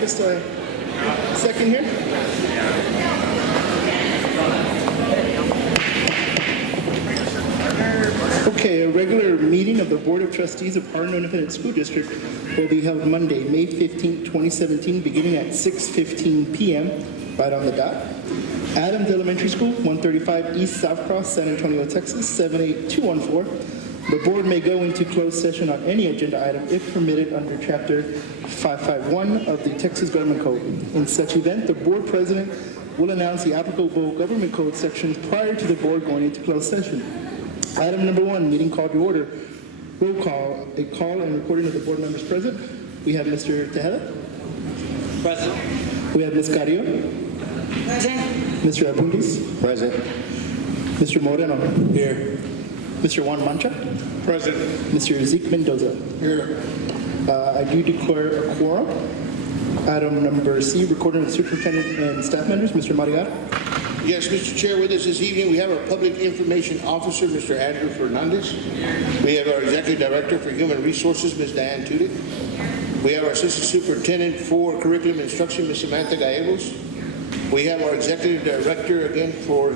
Just a second here. Okay, a regular meeting of the Board of Trustees of Harlan Independent School District will be held Monday, May 15, 2017, beginning at 6:15 p.m. right on the dot. Adams Elementary School, 135 East South Cross, San Antonio, Texas, 78214. The board may go into closed session on any agenda item if permitted under Chapter 551 of the Texas Government Code. In such event, the board president will announce the applicable government code sections prior to the board going into closed session. Item number 1, meeting called to order. Roll call, a call and recording of the board members present. We have Mr. Tejeda. Present. We have Ms. Carrillo. Present. Mr. Abundis. Present. Mr. Moreno. Here. Mr. Juan Mancha. Present. Mr. Zeke Mendoza. Here. I do declare a quorum. Item number C, recording of the superintendent and staff members. Mr. Mariano. Yes, Mr. Chair, with us this evening, we have our Public Information Officer, Mr. Andrew Fernandez. We have our Executive Director for Human Resources, Ms. Diane Tudyk. We have our Assistant Superintendent for Curriculum Instruction, Ms. Samantha Gallegos. We have our Executive Director, again, for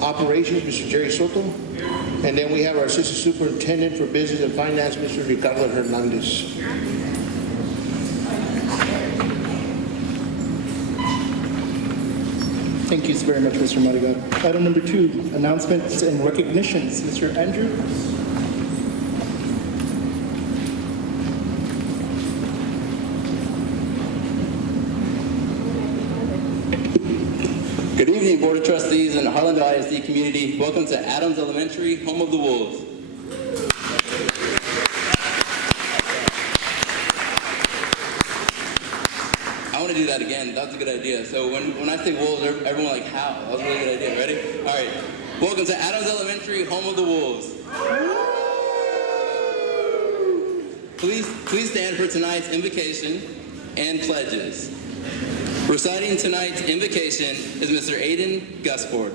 Operations, Mr. Jerry Soto. And then we have our Assistant Superintendent for Business and Finance, Mr. Ricardo Hernandez. Thank you very much, Mr. Mariano. Item number 2, announcements and recognitions. Mr. Andrew. Good evening, Board of Trustees and Harlandale ISD community. Welcome to Adams Elementary, home of the Wolves. I want to do that again. That's a good idea. So when I say Wolves, everyone like, how? That was a really good idea. Ready? All right. Welcome to Adams Elementary, home of the Wolves. Please stand for tonight's invocation and pledges. Reciting tonight's invocation is Mr. Aiden Gusford.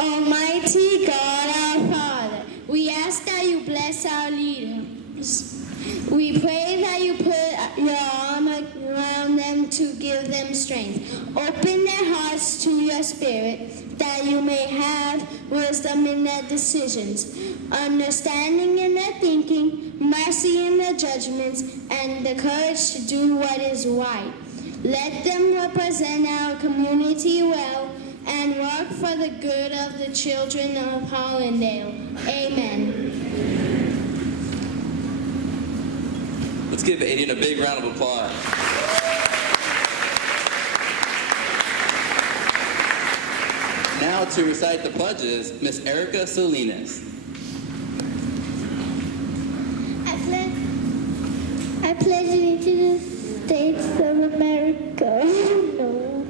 Almighty God, our Father, we ask that you bless our leaders. We pray that you put your arm around them to give them strength. Open their hearts to your spirit, that you may have wisdom in their decisions, understanding in their thinking, mercy in their judgments, and the courage to do what is right. Let them represent our community well and work for the good of the children of Harlandale. Amen. Let's give Aiden a big round of applause. Now to recite the pledges, Miss Erica Salinas. I pledge allegiance to the States of America. No.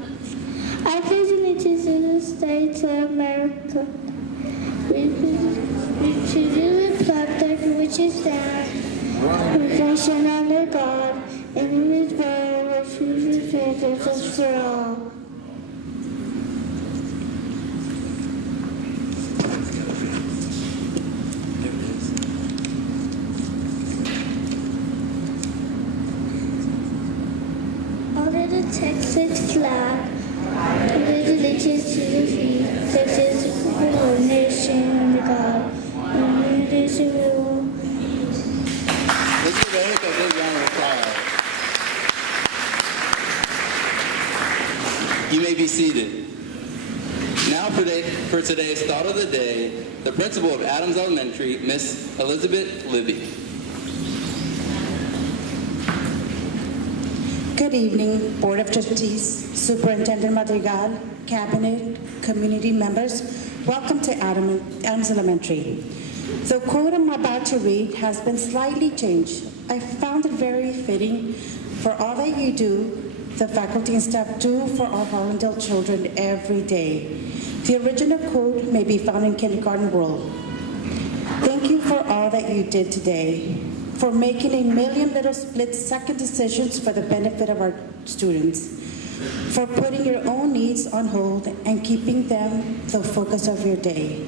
I pledge allegiance to the States of America. To the republic which is stands, one nation under God, indivisible, with liberty and justice for all. Under the Texas flag, pledge allegiance to the flag, Texas, one nation under God, indivisible. Let's give Erica a big round of applause. You may be seated. Now for today's thought of the day, the principal of Adams Elementary, Miss Elizabeth Libby. Good evening, Board of Trustees, Superintendent Madrigal, Cabinet, community members. Welcome to Adams Elementary. The quote I'm about to read has been slightly changed. I found it very fitting for all that you do, the faculty and staff do for our Harlandale children every day. The original quote may be found in Kindergarten World. Thank you for all that you did today, for making a million little split-second decisions for the benefit of our students, for putting your own needs on hold and keeping them the focus of your day,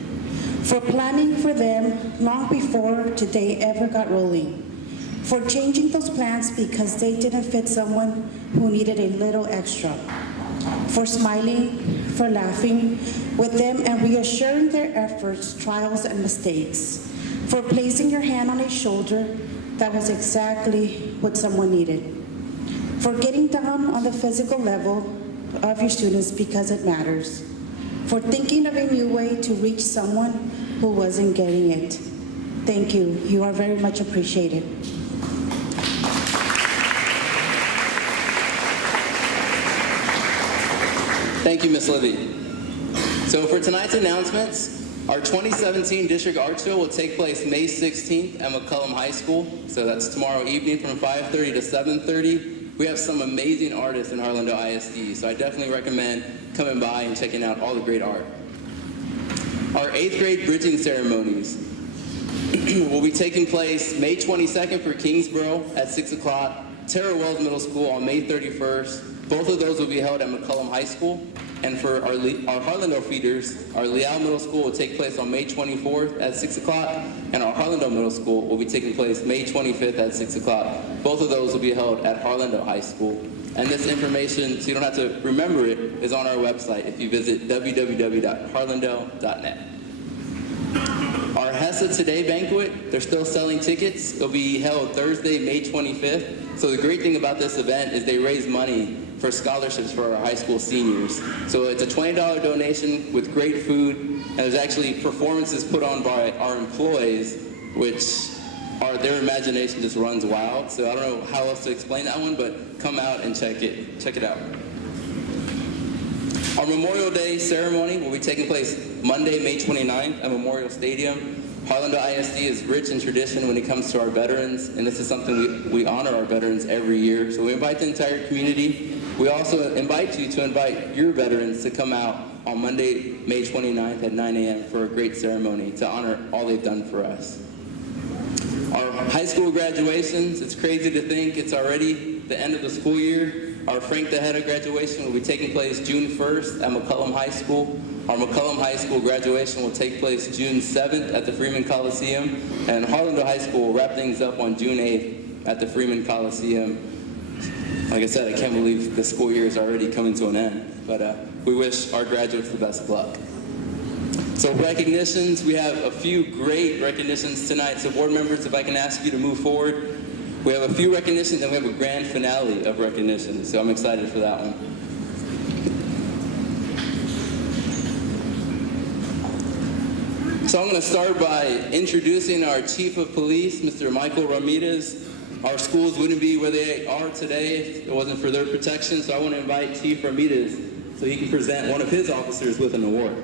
for planning for them long before today ever got rolling, for changing those plans because they didn't fit someone who needed a little extra, for smiling, for laughing with them and reassuring their efforts, trials, and mistakes, for placing your hand on a shoulder that was exactly what someone needed, for getting down on the physical level of your students because it matters, for thinking of a new way to reach someone who wasn't getting it. Thank you. You are very much appreciated. Thank you, Ms. Libby. So for tonight's announcements, our 2017 District Art Show will take place May 16th at McCullum High School. So that's tomorrow evening from 5:30 to 7:30. We have some amazing artists in Harlandale ISD, so I definitely recommend coming by and checking out all the great art. Our 8th grade bridging ceremonies will be taking place May 22nd for Kingsborough at 6 o'clock, Tara Wells Middle School on May 31st. Both of those will be held at McCullum High School. And for our Harlandale feeders, our Leal Middle School will take place on May 24th at 6 o'clock, and our Harlandale Middle School will be taking place May 25th at 6 o'clock. Both of those will be held at Harlandale High School. And this information, so you don't have to remember it, is on our website if you visit www.harlandale.net. Our HESA Today banquet, they're still selling tickets. It'll be held Thursday, May 25th. So the great thing about this event is they raise money for scholarships for our high school seniors. So it's a $20 donation with great food, and there's actually performances put on by our employees, which their imagination just runs wild. So I don't know how else to explain that one, but come out and check it out. Our Memorial Day ceremony will be taking place Monday, May 29th at Memorial Stadium. Harlandale ISD is rich in tradition when it comes to our veterans, and this is something we honor our veterans every year. So we invite the entire community. We also invite you to invite your veterans to come out on Monday, May 29th at 9 a.m. for a great ceremony to honor all they've done for us. Our high school graduations, it's crazy to think it's already the end of the school year. Our Frank DeHetta graduation will be taking place June 1st at McCullum High School. Our McCullum High School graduation will take place June 7th at the Freeman Coliseum. And Harlandale High School will wrap things up on June 8th at the Freeman Coliseum. Like I said, I can't believe the school year is already coming to an end. But we wish our graduates the best of luck. So recognitions, we have a few great recognitions tonight. So board members, if I can ask you to move forward. We have a few recognitions and we have a grand finale of recognitions. So I'm excited for that one. So I'm going to start by introducing our Chief of Police, Mr. Michael Ramirez. Our schools wouldn't be where they are today if it wasn't for their protection. So I want to invite Chief Ramirez so he can present one of his officers with an award.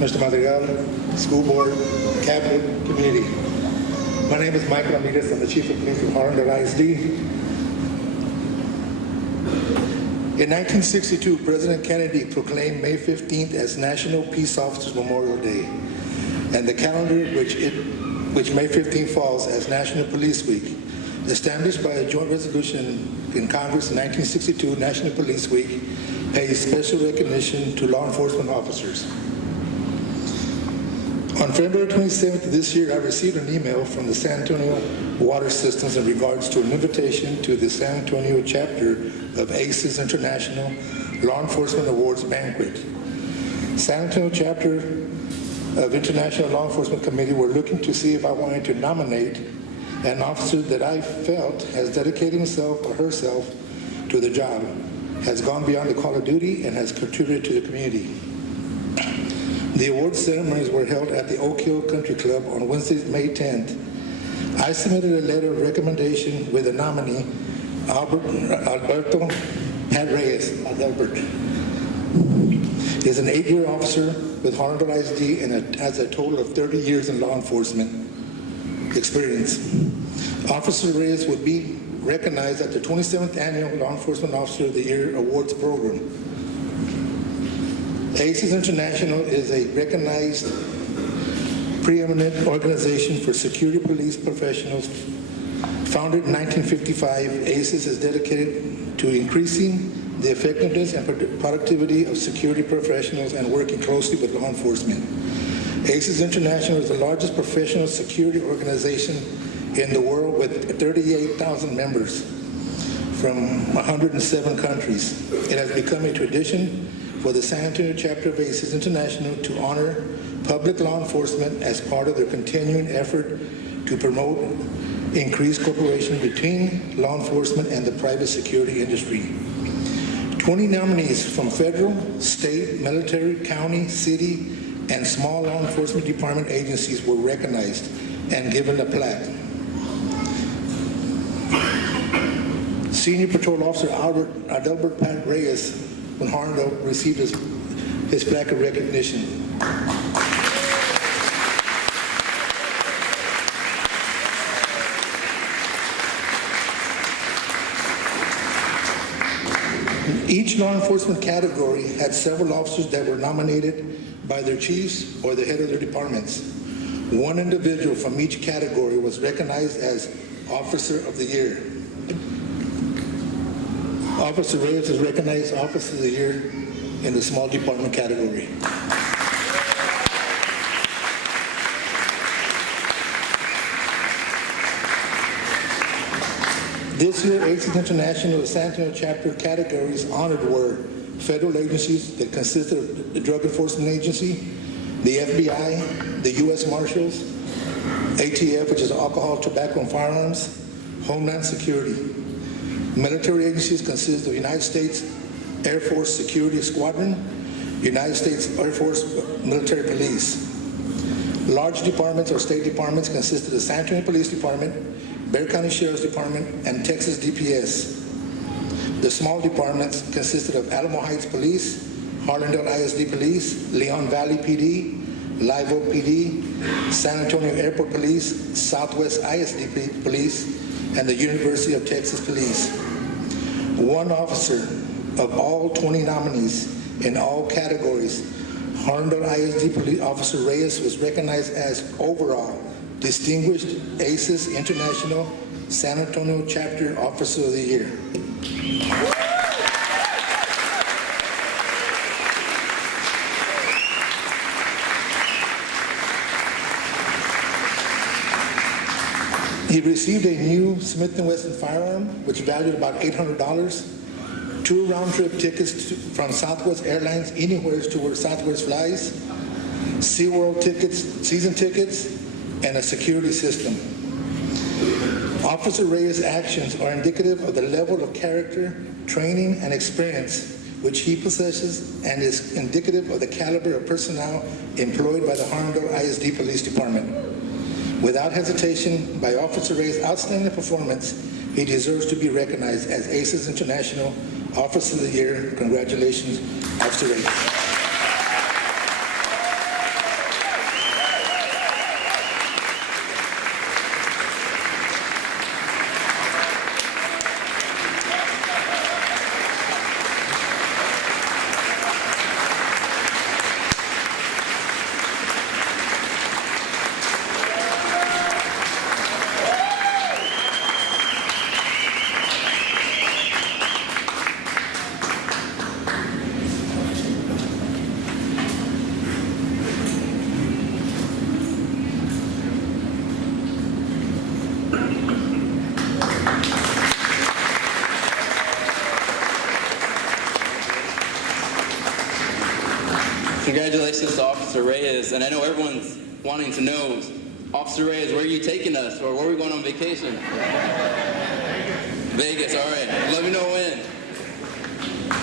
Mr. Madrigal, School Board, Cabinet, Community. My name is Michael Ramirez. I'm the Chief of Police of Harlandale ISD. In 1962, President Kennedy proclaimed May 15th as National Peace Officers Memorial Day, and the calendar which May 15th falls as National Police Week. Established by a joint resolution in Congress in 1962, National Police Week pays special recognition to law enforcement officers. On February 27th of this year, I received an email from the San Antonio Water Systems in regards to an invitation to the San Antonio chapter of ACES International Law Enforcement Awards Banquet. San Antonio chapter of International Law Enforcement Committee were looking to see if I wanted to nominate an officer that I felt has dedicated himself or herself to the job, has gone beyond the call of duty, and has contributed to the community. The award ceremonies were held at the Oak Hill Country Club on Wednesday, May 10th. I submitted a letter of recommendation with the nominee, Alberto Pat Reyes. Albert is an 8-year officer with Harlandale ISD and has a total of 30 years in law enforcement experience. Officer Reyes would be recognized at the 27th Annual Law Enforcement Officer of the Year Awards Program. ACES International is a recognized preeminent organization for security police professionals. Founded in 1955, ACES is dedicated to increasing the effectiveness and productivity of security professionals and working closely with law enforcement. ACES International is the largest professional security organization in the world with 38,000 members from 107 countries. It has become a tradition for the San Antonio chapter of ACES International to honor public law enforcement as part of their continuing effort to promote increased cooperation between law enforcement and the private security industry. 20 nominees from federal, state, military, county, city, and small law enforcement department agencies were recognized and given a plaque. Senior Patrol Officer Adelbert Pat Reyes from Harlandale received his plaque of recognition. Each law enforcement category had several officers that were nominated by their chiefs or the head of their departments. One individual from each category was recognized as Officer of the Year. Officer Reyes is recognized Officer of the Year in the small department category. This year, ACES International San Antonio chapter categories honored were federal agencies that consist of the Drug Enforcement Agency, the FBI, the U.S. Marshals, ATF, which is Alcohol, Tobacco, and Firearms, Homeland Security. Military agencies consist of United States Air Force Security Squadron, United States Air Force Military Police. Large departments or state departments consist of the San Antonio Police Department, Bexar County Sheriff's Department, and Texas DPS. The small departments consisted of Alamo Heights Police, Harlandale ISD Police, Leon Valley PD, Live Oak PD, San Antonio Airport Police, Southwest ISD Police, and the University of Texas Police. One officer of all 20 nominees in all categories, Harlandale ISD Police Officer Reyes was recognized as overall Distinguished ACES International San Antonio Chapter Officer of the Year. He received a new Smith & Wesson firearm, which valued about $800, 2 round-trip tickets from Southwest Airlines anywhere to where Southwest flies, SeaWorld tickets, season tickets, and a security system. Officer Reyes' actions are indicative of the level of character, training, and experience which he possesses, and is indicative of the caliber of personnel employed by the Harlandale ISD Police Department. Without hesitation, by Officer Reyes' outstanding performance, he deserves to be recognized as ACES International Officer of the Year. Congratulations, Officer Reyes. Congratulations to Officer Reyes, and I know everyone's wanting to know, Officer Reyes, where are you taking us, or where are we going on vacation? Vegas, all right. Let me know when.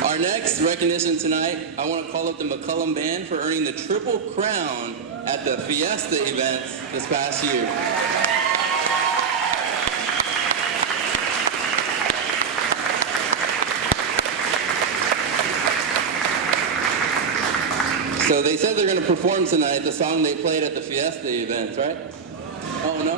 Our next recognition tonight, I want to call up the McCullum Band for earning the Triple Crown at the Fiesta events this past year. So they said they're going to perform tonight the song they played at the Fiesta events, right? Oh, no?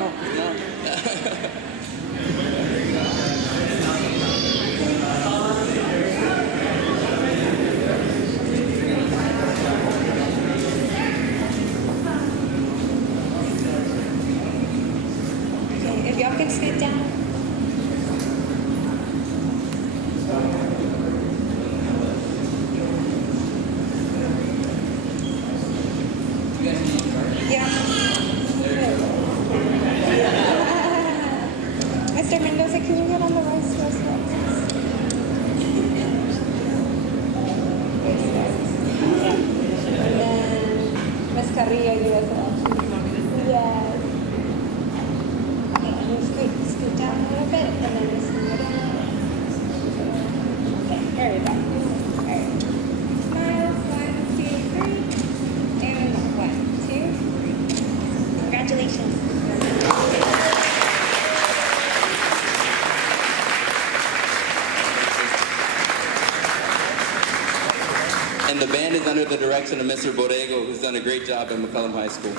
And the band is under the direction of Mr. Borrego, who's done a great job at McCollum High School.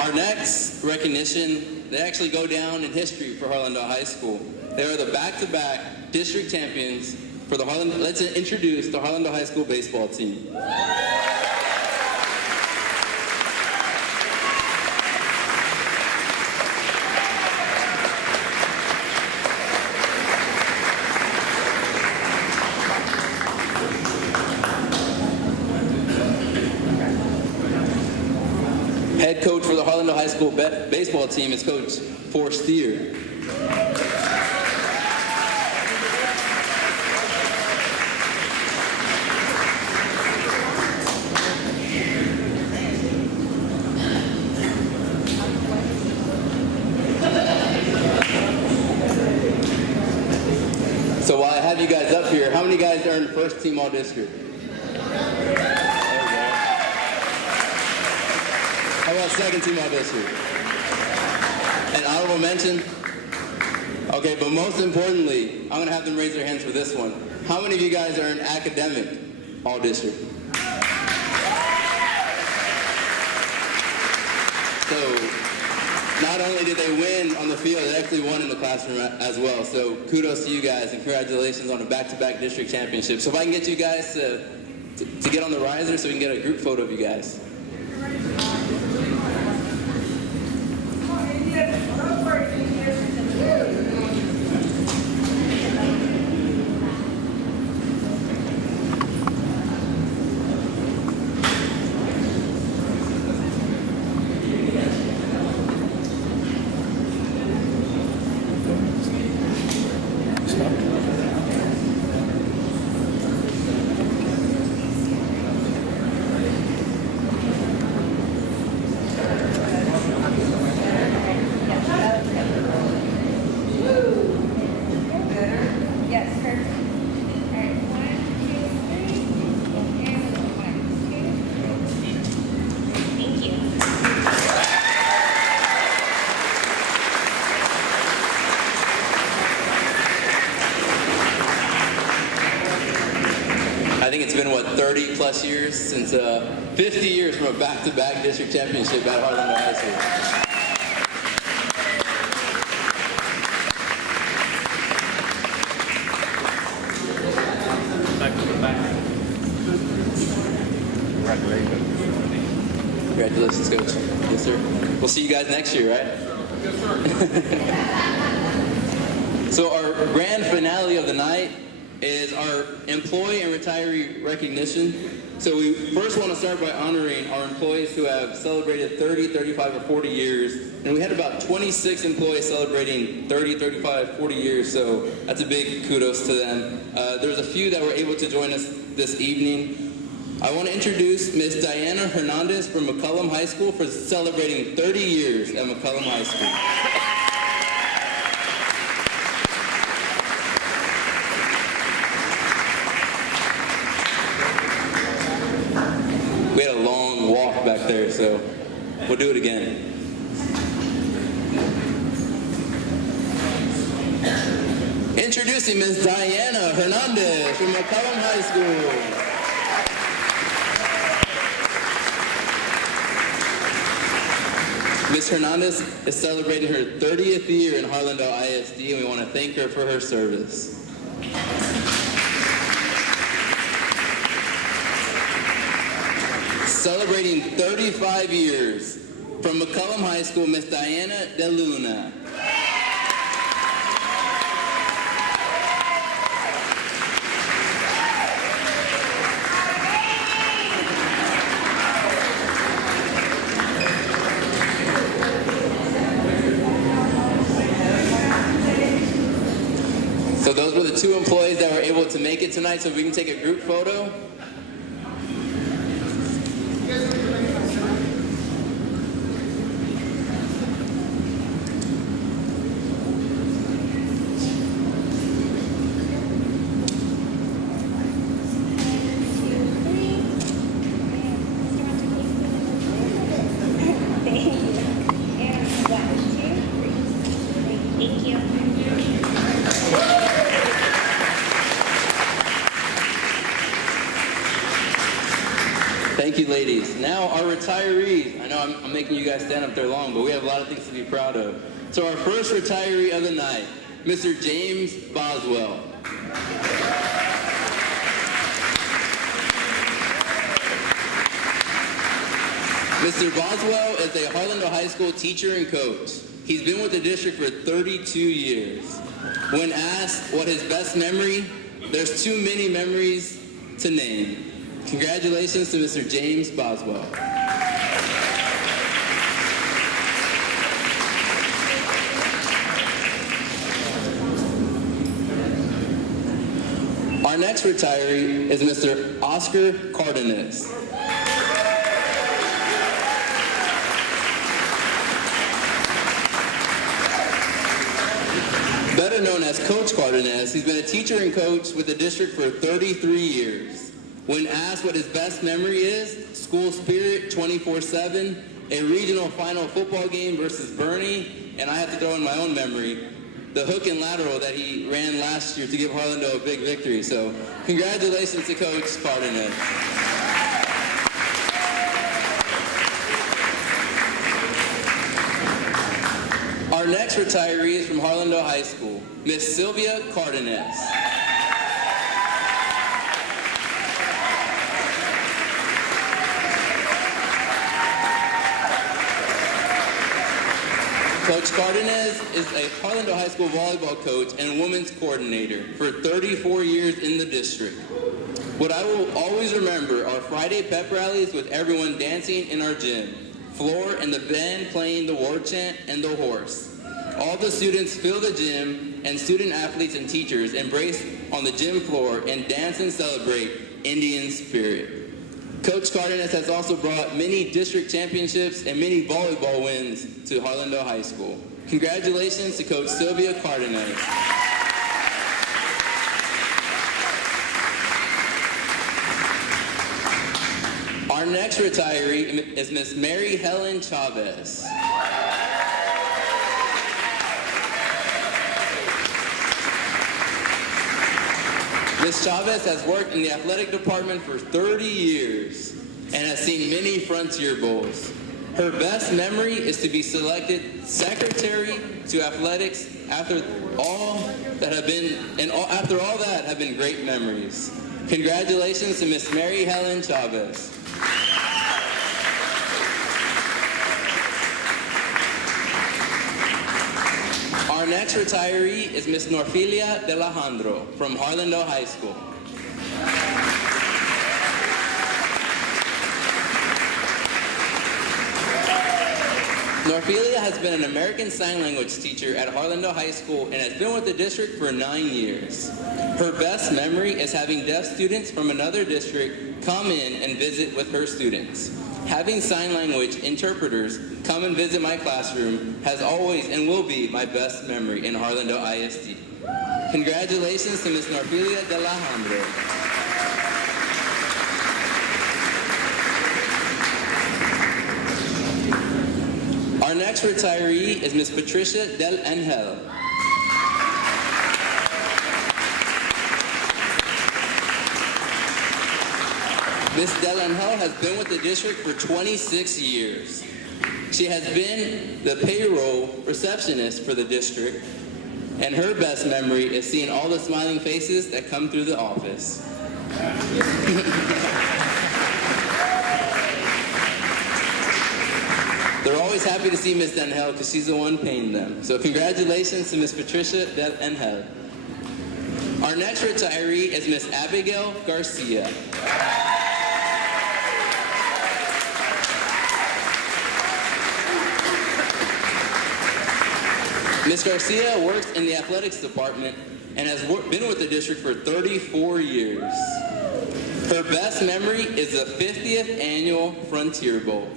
Our next recognition, they actually go down in history for Harlandale High School. They are the back-to-back district champions for the Harlandale. Let's introduce the Harlandale High School baseball team. Head coach for the Harlandale High School baseball team is Coach Forstier. So while I have you guys up here, how many guys earned first team all district? How about second team all district? An honorable mention? Okay, but most importantly, I'm gonna have them raise their hands for this one. How many of you guys earned academic all district? So, not only did they win on the field, they actually won in the classroom as well. So kudos to you guys and congratulations on a back-to-back district championship. So if I can get you guys to get on the riser so we can get a group photo of you guys. I think it's been, 30 plus years since 50 years from a back-to-back district championship at Harlandale High School. Congratulations, Coach. Yes, sir. We'll see you guys next year, right? So our grand finale of the night is our employee and retiree recognition. So we first want to start by honoring our employees who have celebrated 30, 35, or 40 years. And we had about 26 employees celebrating 30, 35, 40 years, so that's a big kudos to them. There's a few that were able to join us this evening. I want to introduce Ms. Diana Hernandez from McCollum High School for celebrating 30 years at McCollum High School. We had a long walk back there, so we'll do it again. Introducing Ms. Diana Hernandez from McCollum High School. Ms. Hernandez is celebrating her 30th year in Harlandale ISD, and we want to thank her for her service. Celebrating 35 years from McCollum High School, Ms. Diana De Luna. So those were the two employees that were able to make it tonight, so we can take a group photo. Thank you. you, ladies. Now, our retirees. I know I'm making you guys stand up there long, but we have a lot of things to be proud of. So our first retiree of the night, Mr. James Boswell. Mr. Boswell is a Harlando High School teacher and coach. He's been with the district for 32 years. When asked what his best memory, there's too many memories to name. Congratulations to Mr. James Boswell. Our next retiree is Mr. Oscar Cardenas. Better known as Coach Cardenas, he's been a teacher and coach with the district for 33 years. When asked what his best memory is, school spirit 24/7, a regional final football game versus Bernie, and I have to throw in my own memory, the hook and lateral that he ran last year to give Harlando a big victory. So congratulations to Coach Cardenas. Our next retiree is from Harlando High School, Miss Sylvia Cardenas. Coach Cardenas is a Harlando High School volleyball coach and women's coordinator for 34 years in the district. What I will always remember are Friday pep rallies with everyone dancing in our gym, floor and the band playing the war chant and the horse. All the students fill the gym, and student athletes and teachers embrace on the gym floor and dance and celebrate Indian spirit. Coach Cardenas has also brought many district championships and many volleyball wins to Harlando High School. Congratulations to Coach Sylvia Cardenas. Our next retiree is Miss Mary Helen Chavez. Ms. Chavez has worked in the athletic department for 30 years and has seen many Frontier Bowls. Her best memory is to be selected secretary to athletics after all that have been great memories. Congratulations to Ms. Mary Helen Chavez. Our next retiree is Ms. Norfilia De Alejandro from Harlando High School. Norfilia has been an American Sign Language teacher at Harlando High School and has been with the district for 9 years. Her best memory is having deaf students from another district come in and visit with her students. Having sign language interpreters come and visit my classroom has always and will be my best memory in Harlando ISD. Congratulations to Ms. Norfilia De Alejandro. Our next retiree is Ms. Patricia Del Angel. Ms. Del Angel has been with the district for 26 years. She has been the payroll receptionist for the district, and her best memory is seeing all the smiling faces that come through the office. They're always happy to see Ms. Del Angel because she's the one paying them. So congratulations to Ms. Patricia Del Angel. Our next retiree is Ms. Abigail Garcia. Ms. Garcia works in the athletics department and has been with the district for 34 years. Her best memory is the 50th annual Frontier Bowl.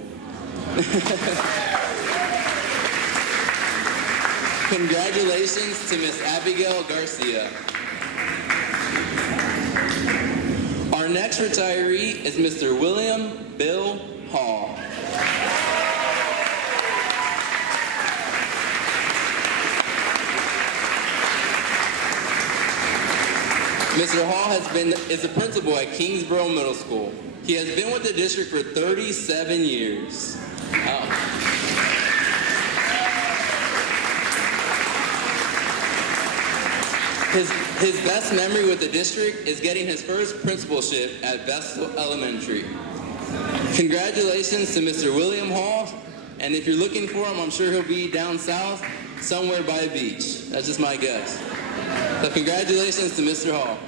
Congratulations to Ms. Abigail Garcia. Our next retiree is Mr. William Bill Hall. Mr. Hall is the principal at Kingsborough Middle School. He has been with the district for 37 years. His best memory with the district is getting his first principalship at Vestal Elementary. Congratulations to Mr. William Hall, and if you're looking for him, I'm sure he'll be down south, somewhere by a beach. That's just my guess. So congratulations to Mr. Hall.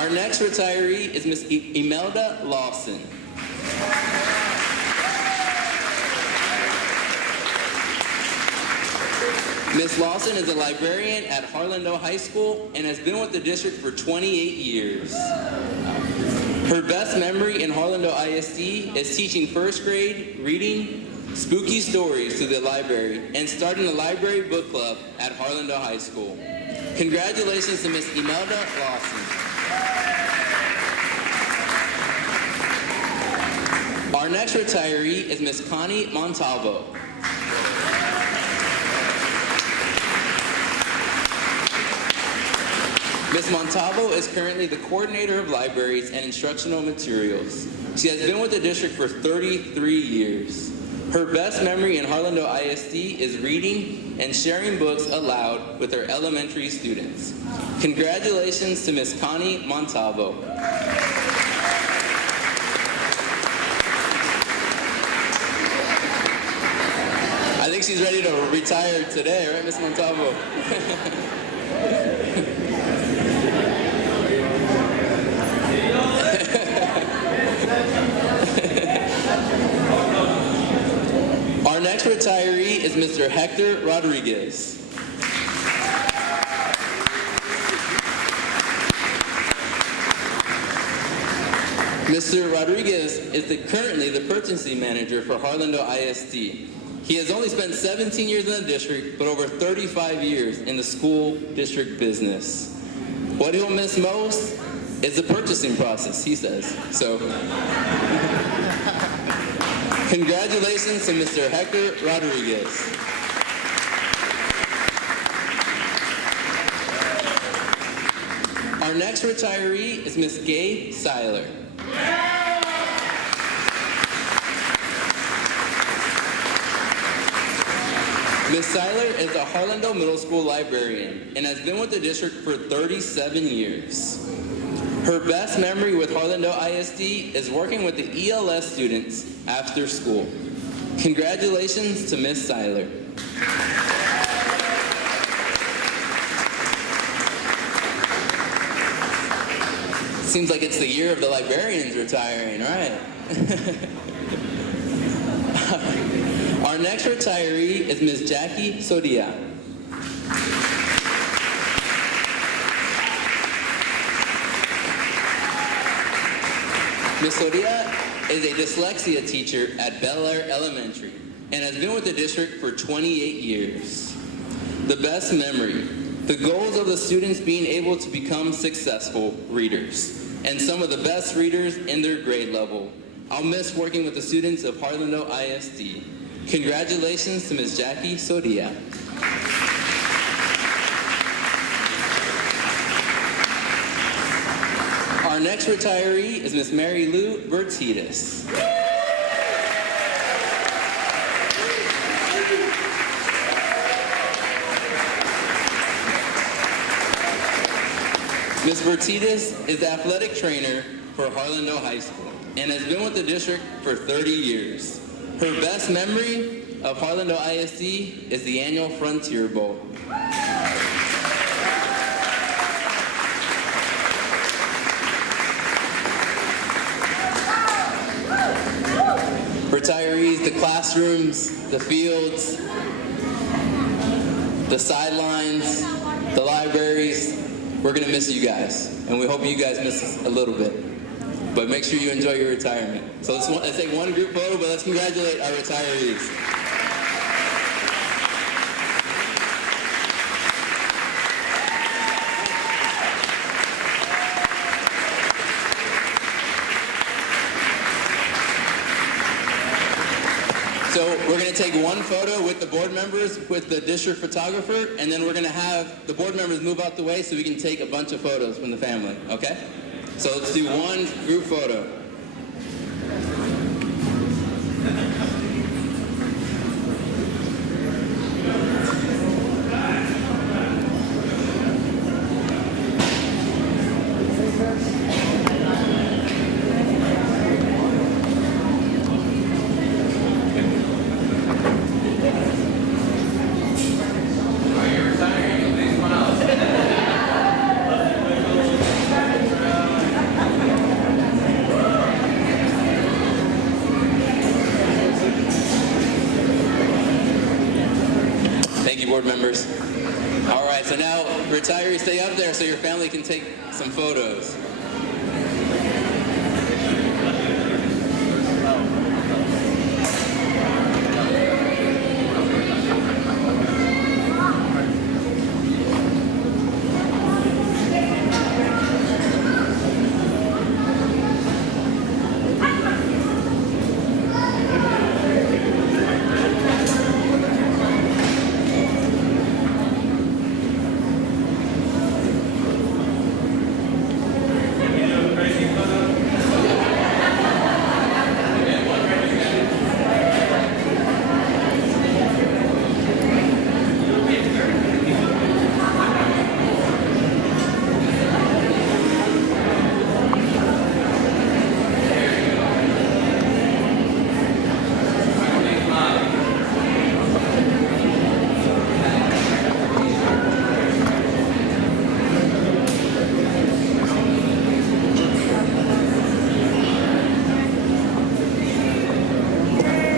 Our next retiree is Miss Imelda Lawson. Ms. Lawson is a librarian at Harlandale High School and has been with the district for 28 years. Her best memory in Harlandale ISD is teaching first grade reading spooky stories to the library and starting the library book club at Harlandale High School. Congratulations to Ms. Imelda Lawson. Our next retiree is Ms. Connie Montalvo. Ms. Montalvo is currently the coordinator of libraries and instructional materials. She has been with the district for 33 years. Her best memory in Harlandale ISD is reading and sharing books aloud with her elementary students. Congratulations to Ms. Connie Montalvo. I think she's ready to retire today, right, Ms. Montalvo? Our next retiree is Mr. Hector Rodriguez. Mr. Rodriguez is currently the purchasing manager for Harlandale ISD. He has only spent 17 years in the district, but over 35 years in the school district business. What he'll miss most is the purchasing process, he says. So, congratulations to Mr. Hector Rodriguez. Our next retiree is Miss Gay Seiler. Ms. Seiler is a Harlandale Middle School librarian and has been with the district for 37 years. Her best memory with Harlandale ISD is working with the ELS students after school. Congratulations to Ms. Seiler. Seems like it's the year of the librarians retiring, right? Our next retiree is Ms. Jackie Sodia. Ms. Sodia is a dyslexia teacher at Bel Air Elementary and has been with the district for 28 years. The best memory, the goals of the students being able to become successful readers and some of the best readers in their grade level. I'll miss working with the students of Harlandale ISD. Congratulations to Ms. Jackie Sodia. Our next retiree is Ms. Mary Lou Bertitas. Ms. Bertitas is the athletic trainer for Harlandale High School and has been with the district for 30 years. Her best memory of Harlandale ISD is the annual Frontier Bowl. Retirees, the classrooms, the fields, the sidelines, the libraries, we're going to miss you guys. And we hope you guys miss us a little bit. But make sure you enjoy your retirement. So let's take one group photo, but let's congratulate our retirees. So we're going to take one photo with the board members, with the district photographer, and then we're going to have the board members move out the way so we can take a bunch of photos from the family, okay? So let's do one group photo. Thank you, board members. All right, so now retirees, stay up there so your family can take some photos.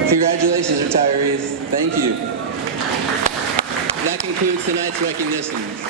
Congratulations, retirees. Thank you. That concludes tonight's recognitions.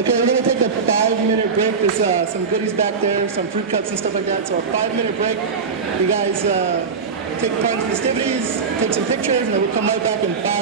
Okay, we're gonna take a 5-minute break. There's some goodies back there, some fruit cups and stuff like that. So a 5-minute break. You guys take part in festivities, take some pictures, and then we'll come right back in 5